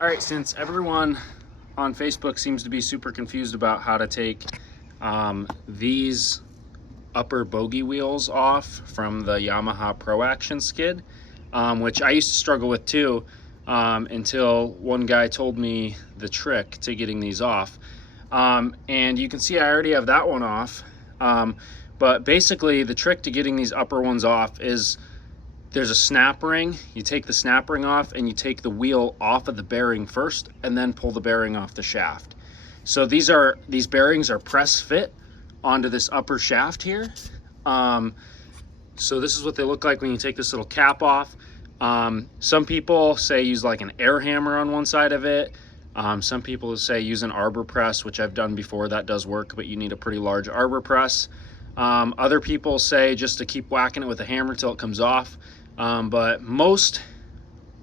All right, since everyone on Facebook seems to be super confused about how to take these upper Bogie wheels off from the Yamaha ProAction skid, which I used to struggle with too, until one guy told me the trick to getting these off. And you can see I already have that one off, but basically the trick to getting these upper ones off is there's a snap ring. You take the snap ring off and you take the wheel off of the bearing first and then pull the bearing off the shaft. So these bearings are press fit onto this upper shaft here. So this is what they look like when you take this little cap off. Some people say use like an air hammer on one side of it. Some people say use an arbor press, which I've done before. That does work, but you need a pretty large arbor press. Other people say just to keep whacking it with a hammer till it comes off. But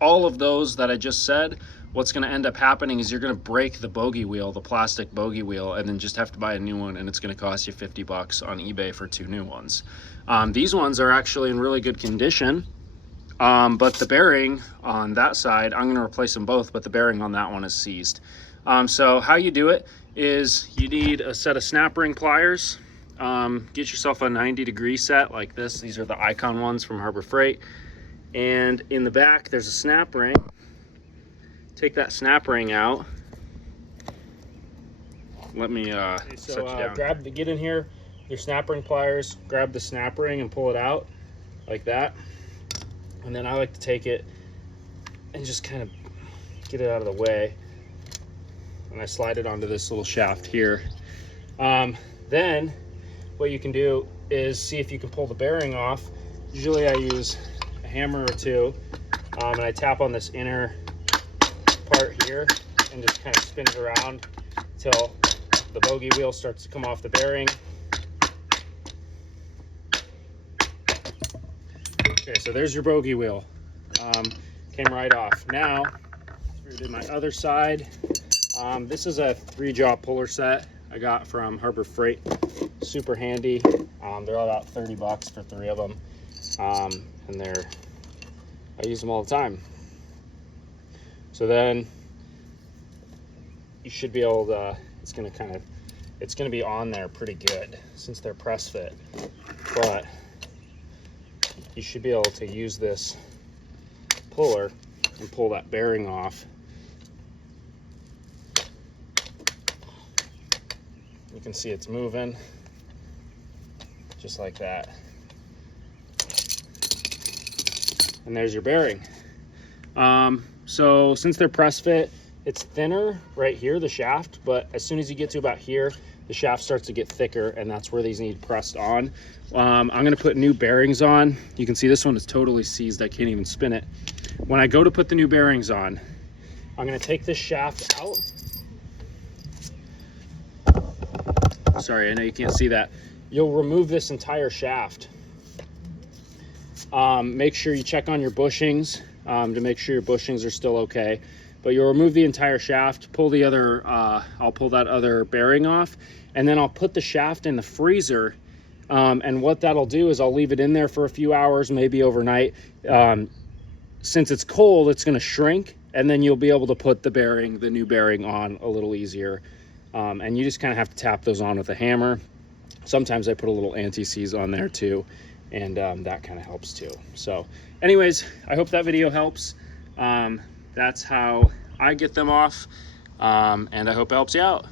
all of those that I just said, what's going to end up happening is you're going to break the Bogie wheel, the plastic Bogie wheel, and then just have to buy a new one, and it's going to cost you 50 bucks on eBay for 2 new ones. These ones are actually in really good condition, but the bearing on that side, I'm going to replace them both, but the bearing on that one is seized. So how you do it is you need a set of snap ring pliers. Get yourself a 90-degree set like this. These are the Icon ones from Harbor Freight. And in the back, there's a snap ring. Take that snap ring out. Let me set you down. Get in here, your snap ring pliers, grab the snap ring and pull it out like that. And then I like to take it and just kind of get it out of the way. And I slide it onto this little shaft here. Then what you can do is see if you can pull the bearing off. Usually I use a hammer or two, and I tap on this inner part here and just kind of spin it around till the Bogie wheel starts to come off the bearing. Okay, so there's your Bogie wheel. Came right off. Now, we're gonna do my other side. This is a 3-jaw puller set I got from Harbor Freight. Super handy. They're all about 30 bucks for 3 of them. And I use them all the time. So then you should be able to, it's gonna be on there pretty good since they're press fit. But you should be able to use this puller and pull that bearing off. You can see it's moving just like that. And there's your bearing. So since they're press fit, it's thinner right here, the shaft, but as soon as you get to about here, the shaft starts to get thicker, and that's where these need pressed on. I'm gonna put new bearings on. You can see this one is totally seized. I can't even spin it. When I go to put the new bearings on, I'm gonna take this shaft out. Sorry, I know you can't see that. You'll remove this entire shaft. Make sure you check on your bushings to make sure your bushings are still okay. But you'll remove the entire shaft, pull the other, I'll pull that other bearing off, and then I'll put the shaft in the freezer. And what that'll do is I'll leave it in there for a few hours, maybe overnight. Since it's cold, it's gonna shrink, and then you'll be able to put the new bearing on a little easier. And you just kind of have to tap those on with a hammer. Sometimes I put a little anti-seize on there too, and that kind of helps too. So anyways, I hope that video helps. That's how I get them off, and I hope it helps you out.